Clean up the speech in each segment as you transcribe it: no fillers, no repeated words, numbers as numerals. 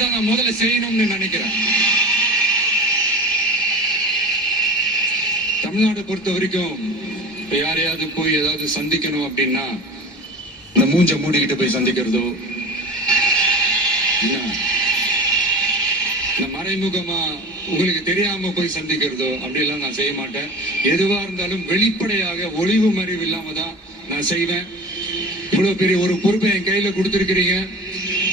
தான் நான் முதல்ல செய்யணும்னு நினைக்கிறேன். தமிழ்நாடு பொறுத்த வரைக்கும் யாரையாவது போய் ஏதாவது சந்திக்கணும் அப்படின்னா இந்த மூஞ்ச மூடிக்கிட்டு போய் சந்திக்கிறதோ, இந்த மறைமுகமா உங்களுக்கு தெரியாம போய் சந்திக்கிறதோ அப்படிலாம் நான் செய்ய மாட்டேன். எதுவா இருந்தாலும் வெளிப்படையாக ஒளிவு மறைவு இல்லாம தான் நான் செய்வேன். இவ்வளவு பெரிய ஒரு பொறுப்பை என் கையில கொடுத்திருக்கிறீங்க.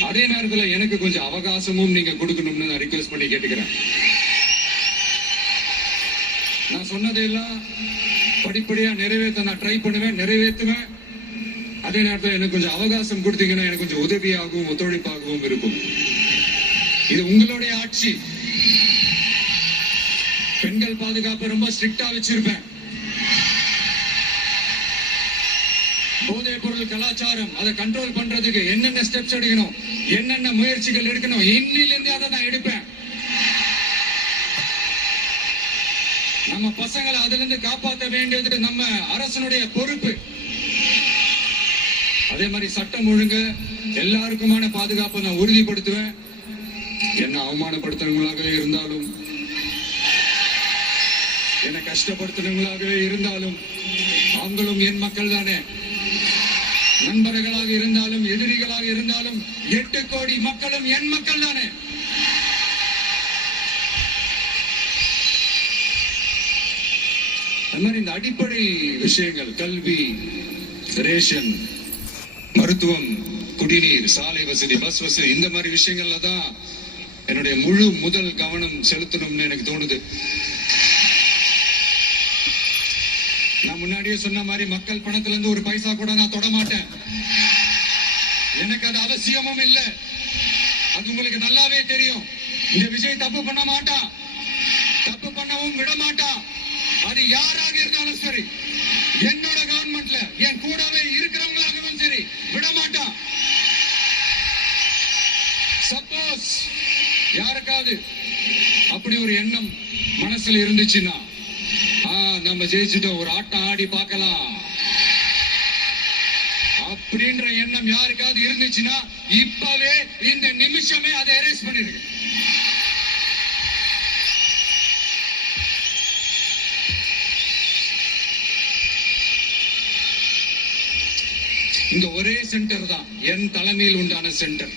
அதே நேரத்துல எனக்கு கொஞ்சம் அவகாசமும் நீங்க கொடுக்கணும்னு நான் ரிக்வெஸ்ட் பண்ணி கேட்டுக்கிறேன். நான் சொன்னதையெல்லாம் படிப்படியா நிறைவேற்ற நான் ட்ரை பண்ணுவேன், நிறைவேற்றுவேன். அதே நேரத்தில் எனக்கு கொஞ்சம் அவகாசம் கொடுத்தீங்கன்னா எனக்கு கொஞ்சம் உதவியாகவும் ஒத்துழைப்பாகவும் இருக்கும். இது உங்களுடைய ஆட்சி. பெண்கள் பாதுகாப்பு ரொம்ப ஸ்ட்ரிக்டா வச்சிருப்பேன். போதைப் பொருள் கலாச்சாரம் அதை கண்ட்ரோல் பண்றதுக்கு என்னென்ன ஸ்டெப்ஸ் எடுக்கணும், என்னென்ன முயற்சிகள் எடுக்கணும், இன்னிலிருந்து அதை நான் எடுப்பேன். நம்ம பசங்களை அதுல இருந்து காப்பாற்ற வேண்டியது நம்ம அரசனுடைய பொறுப்பு. அதே மாதிரி சட்டம் ஒழுங்கு எல்லாருக்குமான பாதுகாப்பை நான் உறுதிப்படுத்துவேன். என்ன அவமானப்படுத்துறவங்களாகவே இருந்தாலும், என்ன கஷ்டப்படுத்துறவங்களாகவே இருந்தாலும் அவங்களும் என் மக்கள் தானே. நண்பர்களாக இருந்தாலும் எதிரிகளாக இருந்தாலும் 8 கோடி மக்களும் என் மக்கள் தானே. அது மாதிரி இந்த அடிப்படை விஷயங்கள், கல்வி, ரேஷன், மருத்துவம், குடிநீர், சாலை வசதி, பஸ் வசதி, இந்த மாதிரி விஷயங்கள்ல தான் என்னுடைய முழு முதல் கவனம் செலுத்தணும்னு எனக்கு தோணுது. நான் முன்னாடியே சொன்ன மாதிரி மக்கள் பணத்துல இருந்து ஒரு பைசா கூட நான் தொட மாட்டேன். எனக்கு அது அவசியமும் இல்லை. அது உங்களுக்கு நல்லாவே தெரியும். இந்த விஜய் தப்பு பண்ண மாட்டான், தப்பு பண்ணவும் விட மாட்டான். அது யாராக இருந்தாலும் சரி, என்னோட கவர்மெண்ட்ல என் கூடவே இருக்கிறவங்களாகவும் சரி விட மாட்டான். சப்போஸ் யாருக்காவது அப்படி ஒரு எண்ணம் மனசுல இருந்துச்சுன்னா, நம்ம ஜெயிச்சுட்டோம், ஒரு ஆட்டம் ஆடி பார்க்கலாம் அப்படின்ற எண்ணம் யாருக்காவது இருந்துச்சுன்னா இப்பவே இந்த நிமிஷமே அதை எரேஸ் பண்ணிருங்க. இங்க ஒரே சென்டர் தான், என் தலைமையில் உண்டான சென்டர்.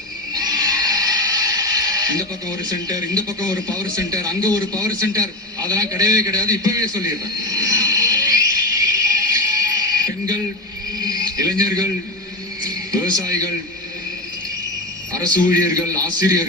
இந்த பக்கம் ஒரு சென்டர், இந்த பக்கம் ஒரு பவர் சென்டர், அங்க ஒரு பவர் சென்டர், அதெல்லாம் கிடையவே கிடையாது. இப்பவே சொல்லிடுறேன். பெண்கள், இளைஞர்கள், விவசாயிகள், அரசு ஊழியர்கள், ஆசிரியர்கள்